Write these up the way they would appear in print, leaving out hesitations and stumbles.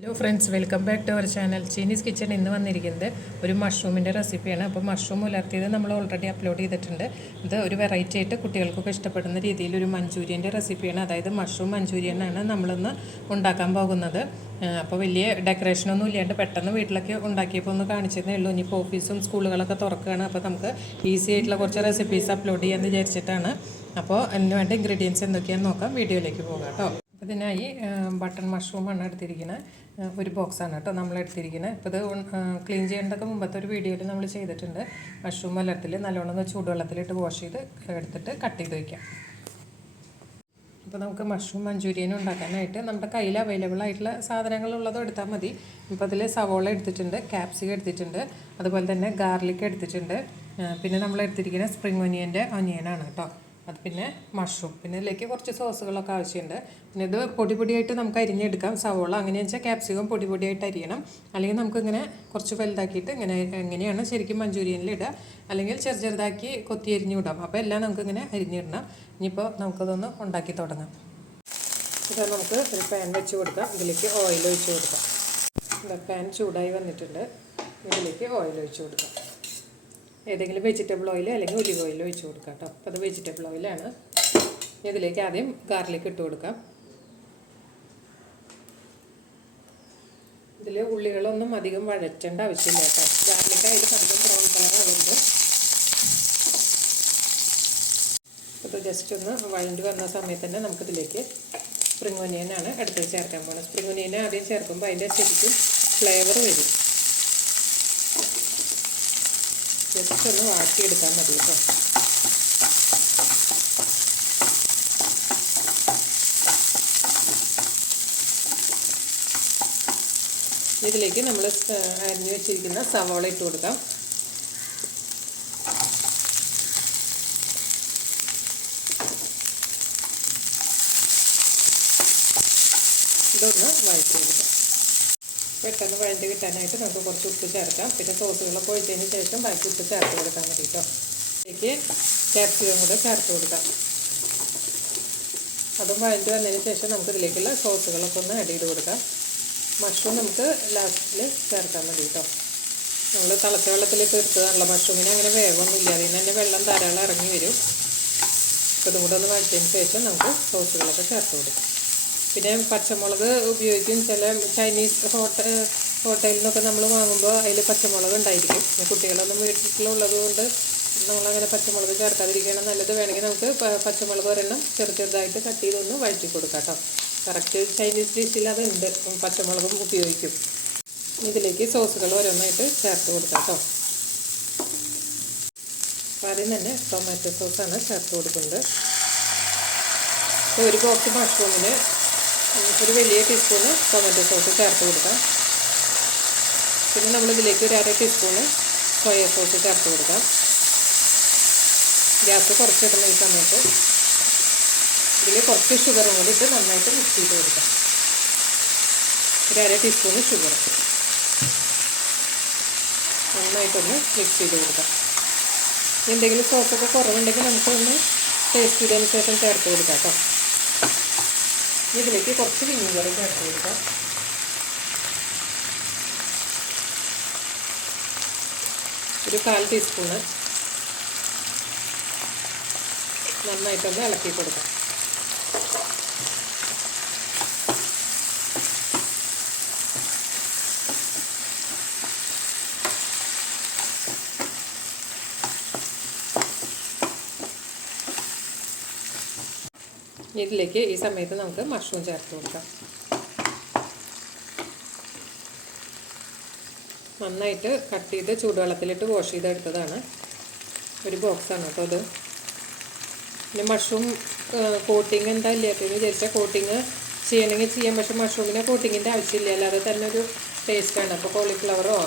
Hello friends, welcome back to our channel Chinese kitchen. ഇന്ന് വന്നിരിക്കുന്നത് ഒരു മഷ്റൂമിൻ്റെ റെസിപ്പിയാണ്. അപ്പോൾ മഷ്റൂം ഉലർത്തിയത് നമ്മൾ ഓൾറെഡി അപ്ലോഡ് ചെയ്തിട്ടുണ്ട്. ഇത് ഒരു വെറൈറ്റി ആയിട്ട് കുട്ടികൾക്കൊക്കെ ഇഷ്ടപ്പെടുന്ന രീതിയിൽ ഒരു മഞ്ചൂരിയൻ്റെ റെസിപ്പിയാണ്. അതായത് മഷ്റൂം മഞ്ചൂരിയനാണ് നമ്മളിന്ന് ഉണ്ടാക്കാൻ പോകുന്നത്. അപ്പോൾ വലിയ ഡെക്കറേഷനൊന്നും ഇല്ലാണ്ട് പെട്ടെന്ന് വീട്ടിലൊക്കെ ഉണ്ടാക്കിയപ്പോൾ ഒന്ന് കാണിച്ചതേ ഉള്ളൂ. ഇനിയിപ്പോൾ ഓഫീസും സ്കൂളുകളൊക്കെ തുറക്കുകയാണ്. അപ്പോൾ നമുക്ക് ഈസി ആയിട്ടുള്ള കുറച്ച് റെസിപ്പീസ് അപ്ലോഡ് ചെയ്യാമെന്ന് വിചാരിച്ചിട്ടാണ്. അപ്പോൾ അതിന് വേണ്ട ഇൻഗ്രീഡിയൻസ് എന്തൊക്കെയാണെന്ന് നോക്കാം. വീഡിയോയിലേക്ക് പോകാം കേട്ടോ. ഇതിനായി ബട്ടൺ മഷ്റൂമാണ് എടുത്തിരിക്കുന്നത്. ഒരു ബോക്സാണ് കേട്ടോ നമ്മൾ എടുത്തിരിക്കുന്നത്. ഇപ്പോൾ ഇത് ക്ലീൻ ചെയ്യേണ്ടതൊക്കെ മുമ്പത്തെ ഒരു വീഡിയോയിൽ നമ്മൾ ചെയ്തിട്ടുണ്ട്. മഷ്റൂം വെള്ളത്തിൽ നല്ലോണം ചൂടുവെള്ളത്തിലിട്ട് വാഷ് ചെയ്ത് എടുത്തിട്ട് കട്ട് ചെയ്ത് വയ്ക്കാം. അപ്പോൾ നമുക്ക് മഷ്റൂം മഞ്ചൂരിയൻ ഉണ്ടാക്കാനായിട്ട് നമ്മുടെ കയ്യിൽ അവൈലബിൾ ആയിട്ടുള്ള സാധനങ്ങളുള്ളതും എടുത്താൽ മതി. ഇപ്പോൾ അതിൽ സവോള എടുത്തിട്ടുണ്ട്, ക്യാപ്സിക്കം എടുത്തിട്ടുണ്ട്, അതുപോലെ തന്നെ ഗാർലിക് എടുത്തിട്ടുണ്ട്. പിന്നെ നമ്മൾ എടുത്തിരിക്കുന്ന സ്പ്രിംഗ് ഒനിയനാണ് കേട്ടോ. അത് പിന്നെ മഷ്റൂം, പിന്നെ ഇതിലേക്ക് കുറച്ച് സോസുകളൊക്കെ ആവശ്യമുണ്ട്. പിന്നെ ഇത് പൊടിയായിട്ട് നമുക്ക് അരിഞ്ഞെടുക്കാം. സവോള അങ്ങനെയാണെന്ന് വെച്ചാൽ ക്യാപ്സിക്കം പൊടിയായിട്ട് അരിയണം. അല്ലെങ്കിൽ നമുക്കിങ്ങനെ കുറച്ച് വലുതാക്കിയിട്ട് എങ്ങനെയാണ് ശരിക്കും മഞ്ചൂരിയനിൽ ഇടുക, അല്ലെങ്കിൽ ചെറുതാക്കി കൊത്തി അരിഞ്ഞു വിടാം. അപ്പോൾ എല്ലാം നമുക്കിങ്ങനെ അരിഞ്ഞിടണം. ഇനിയിപ്പോൾ നമുക്കതൊന്ന് ഉണ്ടാക്കി തുടങ്ങാം. ഇപ്പോൾ നമുക്ക് ഒരു പാൻ വെച്ച് കൊടുക്കാം. ഇതിലേക്ക് ഓയിൽ ഒഴിച്ച് കൊടുക്കാം. പാൻ ചൂടായി വന്നിട്ടുണ്ട്. ഇതിലേക്ക് ഓയിൽ ഒഴിച്ച് കൊടുക്കാം. ഏതെങ്കിലും വെജിറ്റബിൾ ഓയിൽ അല്ലെങ്കിൽ ഒലിവ് ഓയിൽ ഒഴിച്ച് കൊടുക്കാം കേട്ടോ. അപ്പോൾ അത് വെജിറ്റബിൾ ഓയിലാണ്. ഇതിലേക്ക് ആദ്യം ഗാർലിക് ഇട്ട് കൊടുക്കാം. ഇതിൽ ഉള്ളികളൊന്നും അധികം വഴറ്റേണ്ട ആവശ്യമില്ല കേട്ടോ. ഗാർലിക് അതിൽ അധികം ബ്രൗൺ കളർ ആവുന്നത്. അപ്പോൾ ജസ്റ്റ് ഒന്ന് വഴണ്ടി വന്ന സമയത്ത് തന്നെ നമുക്കിതിലേക്ക് സ്പ്രിംഗ് ഒനിയനാണ് അടുത്ത് ചേർക്കാൻ പോകുന്നത്. സ്പ്രിംഗ് ഒനിയൻ ആദ്യം ചേർക്കുമ്പോൾ അതിൻ്റെ ശരിക്കും ഫ്ലേവർ വരും. ജസ്റ്റ് ഒന്ന് വാട്ടിയെടുക്കാൻ മതി കേട്ടോ. ഇതിലേക്ക് നമ്മൾ അരിഞ്ഞു വെച്ചിരിക്കുന്ന സവോള ഇട്ട് കൊടുക്കാം. ഇതൊന്ന് വഴറ്റി കൊടുക്കാം. പെട്ടെന്ന് വഴണ്ടി കിട്ടാനായിട്ട് നമുക്ക് കുറച്ച് ഉപ്പ് ചേർക്കാം. പിന്നെ സോസുകളൊക്കെ ഒഴിച്ചതിന് ശേഷം ബാക്കി ഉപ്പ് ചേർത്ത് കൊടുക്കാൻ മതി കേട്ടോ. ഇതിലേക്ക് ക്യാപ്സിക്കം കൂടെ ചേർത്ത് കൊടുക്കാം. അതും വഴണ്ടി വന്നതിന് ശേഷം നമുക്ക് ഇതിലേക്കുള്ള സോസുകളൊക്കെ ഒന്ന് ആഡ് ചെയ്ത് കൊടുക്കാം. മഷ്റൂം നമുക്ക് ലാസ്റ്റിൽ ചേർക്കാൻ മതി കേട്ടോ. നമ്മൾ തിളച്ച വെള്ളത്തിലേക്ക് എടുത്തതാണല്ലോ. മഷ്റൂമിന് അങ്ങനെ വേവൊന്നുമില്ല, അതിന് തന്നെ വെള്ളം ധാരാളം ഇറങ്ങി വരും. അപ്പോൾ ഇതും കൂടെ ഒന്ന് വഴറ്റിയതിന് ശേഷം നമുക്ക് സോസുകളൊക്കെ ചേർത്ത് കൊടുക്കാം. പിന്നെ പച്ചമുളക് ഉപയോഗിക്കും. ചില ചൈനീസ് ഹോട്ടലിൽ നിന്നൊക്കെ നമ്മൾ വാങ്ങുമ്പോൾ അതിൽ പച്ചമുളക് ഉണ്ടായിരിക്കും. കുട്ടികളൊന്നും വീട്ടിലുള്ളത് കൊണ്ട് നമ്മളങ്ങനെ പച്ചമുളക് ചേർക്കാതിരിക്കണം നല്ലത്. വേണമെങ്കിൽ നമുക്ക് പച്ചമുളക് ഒരെണ്ണം ചെറുതായിട്ട് കട്ട് ചെയ്തൊന്ന് വഴറ്റി കൊടുക്കാം കേട്ടോ. കറക്റ്റ് ചൈനീസ് ഡിഷിൽ അതുണ്ട്, പച്ചമുളകും ഉപയോഗിക്കും. ഇതിലേക്ക് സോസുകൾ ഓരോന്നായിട്ട് ചേർത്ത് കൊടുക്കാം കേട്ടോ. അപ്പോൾ ആദ്യം തന്നെ ടൊമാറ്റോ സോസാണ് ചേർത്ത് കൊടുക്കുന്നത്. ഒരു ബോക്സ് മഷ്റൂമിന് ഒരു വലിയ ടീസ്പൂണ് ടൊമാറ്റോ സോസ് ചേർത്ത് കൊടുക്കാം. പിന്നെ നമ്മളിതിലേക്ക് ഒരു 1/2 ടീസ്പൂണ് സോയ സോസ് ചേർത്ത് കൊടുക്കാം. ഗ്യാസ് കുറച്ചിടുന്ന ഈ സമയത്ത് ഇതിൽ കുറച്ച് ഷുഗറും കൂടി ഇട്ട് നന്നായിട്ട് മിക്സ് ചെയ്ത് കൊടുക്കാം. ഒരു 1/2 ടീസ്പൂണ് ഷുഗർ നന്നായിട്ടൊന്ന് മിക്സ് ചെയ്ത് കൊടുക്കാം. എന്തെങ്കിലും സോസൊക്കെ കുറവുണ്ടെങ്കിൽ നമുക്കൊന്ന് ടേസ്റ്റ് ചെയ്തതിന് ശേഷം ചേർത്ത് കൊടുക്കാം കേട്ടോ. ഇതിലേക്ക് കുറച്ച് വിനീഗർ ചേർത്ത് കൊടുക്കാം. ഒരു 1/4 ടീസ്പൂണ് നന്നായിട്ടൊന്ന് ഇളക്കി കൊടുക്കാം. ഇതിലേക്ക് ഈ സമയത്ത് നമുക്ക് മഷ്റൂം ചേർത്ത് കൊടുക്കാം. നന്നായിട്ട് കട്ട് ചെയ്ത് ചൂടുവെള്ളത്തിലിട്ട് വാഷ് ചെയ്തെടുത്തതാണ്. ഒരു ബോക്സാണ് കേട്ടോ അത്. പിന്നെ മഷ്റൂം കോട്ടിങ് എന്താ ഇല്ലാത്തതെന്ന് വിചാരിച്ചാൽ കോട്ടിങ് ചെയ്യണമെങ്കിൽ ചെയ്യാം. പക്ഷേ മഷ്റൂമിന് കോട്ടിങ്ങിൻ്റെ ആവശ്യമില്ല, അല്ലാതെ തന്നെ ഒരു ടേസ്റ്റാണ്. അപ്പോൾ കോളിഫ്ലവറോ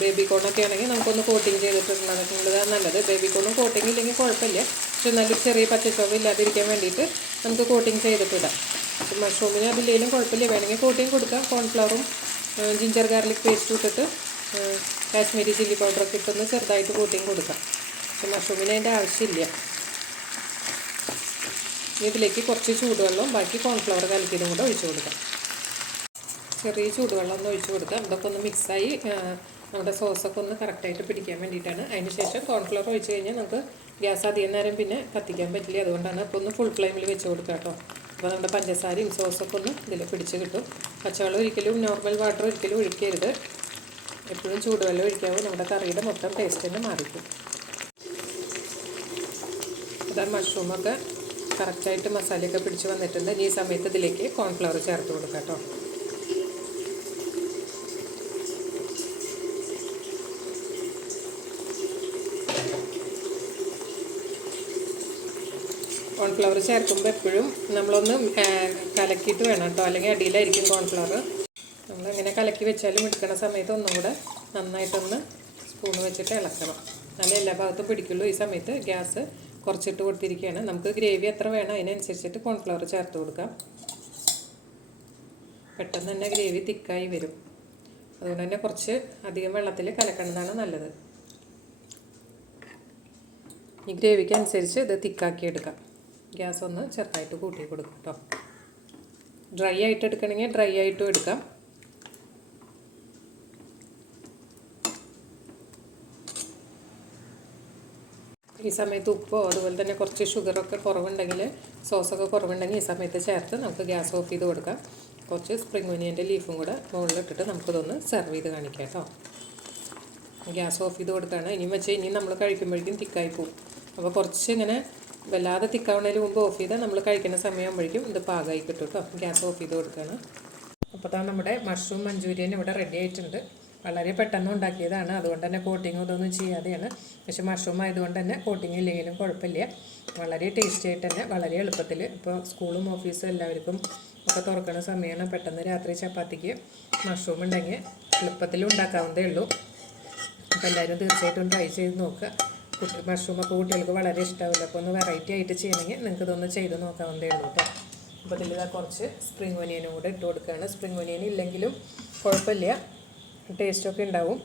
ബേബി കോണൊക്കെ ആണെങ്കിൽ നമുക്കൊന്ന് കോട്ടിങ് ചെയ്തിട്ടുള്ളതാണ് നല്ലത്. ബേബി കോണും കോട്ടിങ് ഇല്ലെങ്കിൽ കുഴപ്പമില്ല, പക്ഷെ നല്ലൊരു ചെറിയ പച്ചച്ചോവ ഇല്ലാതിരിക്കാൻ വേണ്ടിയിട്ട് നമുക്ക് കോട്ടിങ് ചെയ്തിട്ടിടാം. പക്ഷെ മഷ്റൂമിന് അതില്ലെങ്കിലും കുഴപ്പമില്ല, വേണമെങ്കിൽ കോട്ടിങ് കൊടുക്കാം. കോൺഫ്ലവറും ജിഞ്ചർ ഗാർലിക് പേസ്റ്റ് ഇട്ടിട്ട് കാശ്മീരി ചില്ലി പൗഡറൊക്കെ ഇട്ടൊന്ന് ചെറുതായിട്ട് കോട്ടിങ് കൊടുക്കാം. പക്ഷെ മഷ്റൂമിന് അതിൻ്റെ ആവശ്യമില്ല. ഇതിലേക്ക് കുറച്ച് ചൂടുവെള്ളവും ബാക്കി കോൺഫ്ലവർ കലക്കിയതും കൂടെ ഒഴിച്ചു കൊടുക്കാം. ചെറിയ ചൂടുവെള്ളം ഒന്ന് ഒഴിച്ച് കൊടുക്കാം. ഇതൊക്കെ ഒന്ന് മിക്സായി നമ്മുടെ സോസൊക്കെ ഒന്ന് കറക്റ്റായിട്ട് പിടിക്കാൻ വേണ്ടിയിട്ടാണ്. അതിന് ശേഷം കോൺഫ്ലവർ ഒഴിച്ച് കഴിഞ്ഞാൽ നമുക്ക് ഗ്യാസ് അധികം നേരം പിന്നെ കത്തിക്കാൻ പറ്റില്ല. അതുകൊണ്ടാണ് അപ്പോൾ ഒന്ന് ഫുൾ ഫ്ലെയിമിൽ വെച്ച് കൊടുക്കുക കേട്ടോ. അപ്പോൾ നമ്മുടെ പഞ്ചസാരയും സോസൊക്കെ ഒന്ന് ഇതിൽ പിടിച്ച് കിട്ടും. പച്ചവെള്ളം ഒരിക്കലും നോർമൽ വാട്ടർ ഒരിക്കലും ഒഴിക്കരുത്. എപ്പോഴും ചൂടുവെള്ളം ഒഴിക്കാവും. നമ്മുടെ കറിയുടെ മൊത്തം ടേസ്റ്റ് തന്നെ മാറിക്കും. അതാ മഷ്റൂമൊക്കെ കറക്റ്റായിട്ട് മസാലയൊക്കെ പിടിച്ച് വന്നിട്ടുണ്ട്. ഈ സമയത്ത് ഇതിലേക്ക് കോൺഫ്ലവർ ചേർത്ത് കൊടുക്കാം കേട്ടോ. കോൺഫ്ലവർ ചേർക്കുമ്പോൾ എപ്പോഴും നമ്മളൊന്ന് കലക്കിയിട്ട് വേണം കേട്ടോ, അല്ലെങ്കിൽ അടിയിലായിരിക്കും കോൺഫ്ലവർ. നമ്മളിങ്ങനെ കലക്കി വെച്ചാലും എടുക്കുന്ന സമയത്ത് ഒന്നും കൂടെ നന്നായിട്ടൊന്ന് സ്പൂൺ വെച്ചിട്ട് ഇളക്കണം. എന്നാലേ എല്ലാ ഭാഗത്തും പിടിക്കുള്ളൂ. ഈ സമയത്ത് ഗ്യാസ് കുറച്ചിട്ട് കൊടുത്തിരിക്കുകയാണ്. നമുക്ക് ഗ്രേവി എത്ര വേണം അതിനനുസരിച്ചിട്ട് കോൺഫ്ലവർ ചേർത്ത് കൊടുക്കാം. പെട്ടെന്ന് തന്നെ ഗ്രേവി തിക്കായി വരും. അതുകൊണ്ട് തന്നെ കുറച്ച് അധികം വെള്ളത്തിൽ കലക്കുന്നതാണ് നല്ലത്. ഈ ഗ്രേവിക്ക് അനുസരിച്ച് ഇത് തിക്കാക്കി എടുക്കാം. ഗ്യാസ് ഒന്ന് ചെറുതായിട്ട് കൂട്ടി കൊടുക്കാം കേട്ടോ. ഡ്രൈ ആയിട്ട് എടുക്കണമെങ്കിൽ ഡ്രൈ ആയിട്ടും എടുക്കാം. ഈ സമയത്ത് ഉപ്പോ അതുപോലെ തന്നെ കുറച്ച് ഷുഗറൊക്കെ കുറവുണ്ടെങ്കിൽ, സോസൊക്കെ കുറവുണ്ടെങ്കിൽ ഈ സമയത്ത് ചേർത്ത് നമുക്ക് ഗ്യാസ് ഓഫ് ചെയ്ത് കൊടുക്കാം. കുറച്ച് സ്പ്രിംഗ് ഒനിയൻ്റെ ലീഫും കൂടെ മുകളിലിട്ടിട്ട് നമുക്കിതൊന്ന് സെർവ് ചെയ്ത് കാണിക്കാം കേട്ടോ. ഗ്യാസ് ഓഫ് ചെയ്ത് കൊടുക്കുകയാണ്. ഇനിയും വെച്ച് ഇനി നമ്മൾ കഴിക്കുമ്പോഴേക്കും തിക്കായി പോകും. അപ്പോൾ കുറച്ച് ഇങ്ങനെ വല്ലാതെ തിക്കാവുന്നതിന് മുമ്പ് ഓഫ് ചെയ്താൽ നമ്മൾ കഴിക്കുന്ന സമയമാകുമ്പോഴേക്കും ഇത് പാകമായി കിട്ടും കേട്ടോ. ഗ്യാസ് ഓഫ് ചെയ്ത് കൊടുക്കുകയാണ്. അപ്പോൾ തന്നെ നമ്മുടെ മഷ്റൂം മഞ്ചൂരിയൻ ഇവിടെ റെഡി ആയിട്ടുണ്ട്. വളരെ പെട്ടെന്ന് ഉണ്ടാക്കിയതാണ്. അതുകൊണ്ട് തന്നെ കോട്ടിങ് ഇതൊന്നും ചെയ്യാതെയാണ്. പക്ഷെ മഷ്റൂം ആയതുകൊണ്ട് തന്നെ കോട്ടിങ് ഇല്ലെങ്കിലും കുഴപ്പമില്ല. വളരെ ടേസ്റ്റി ആയിട്ട് തന്നെ വളരെ എളുപ്പത്തിൽ. ഇപ്പോൾ സ്കൂളും ഓഫീസും എല്ലാവർക്കും ഒക്കെ തുറക്കുന്ന സമയമാണ്. പെട്ടെന്ന് രാത്രി ചപ്പാത്തിക്ക് മഷ്റൂം ഉണ്ടെങ്കിൽ എളുപ്പത്തിൽ ഉണ്ടാക്കാവുന്നതേ ഉള്ളൂ. അപ്പോൾ എല്ലാവരും തീർച്ചയായിട്ടും ട്രൈ ചെയ്ത് നോക്കുക. മഷ്റൂമൊക്കെ കുട്ടികൾക്ക് വളരെ ഇഷ്ടമാവില്ല. അപ്പോൾ ഒന്ന് വെറൈറ്റി ആയിട്ട് ചെയ്യണമെങ്കിൽ നിങ്ങൾക്ക് ഇതൊന്ന് ചെയ്ത് നോക്കാവുന്നതേ ഉള്ളൂ കേട്ടോ. അപ്പോൾ ഇതിൽ കുറച്ച് സ്പ്രിംഗ് ഒനിയനും കൂടെ ഇട്ട് കൊടുക്കുകയാണ്. സ്പ്രിംഗ് ഒനിയൻ ഇല്ലെങ്കിലും കുഴപ്പമില്ല, ടേസ്റ്റൊക്കെ ഉണ്ടാവും.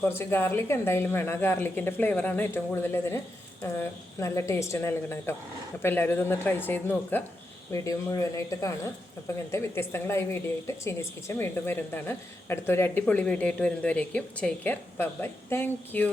കുറച്ച് ഗാർലിക് എന്തായാലും വേണം. ആ ഗാർലിക്കിൻ്റെ ഫ്ലേവറാണ് ഏറ്റവും കൂടുതൽ ഇതിന് നല്ല ടേസ്റ്റ് നൽകണം കേട്ടോ. അപ്പോൾ എല്ലാവരും ഇതൊന്ന് ട്രൈ ചെയ്ത് നോക്കുക. വീഡിയോ മുഴുവനായിട്ട് കാണുക. അപ്പോൾ ഇങ്ങനത്തെ വ്യത്യസ്തങ്ങളായ വീഡിയോ ആയിട്ട് ചീനീസ് കിച്ചൻ വീണ്ടും വരുന്നതാണ്. അടുത്തൊരു അടിപൊളി വീഡിയോ ആയിട്ട് വരുന്നതുവരേക്കും take care, bye, thank U.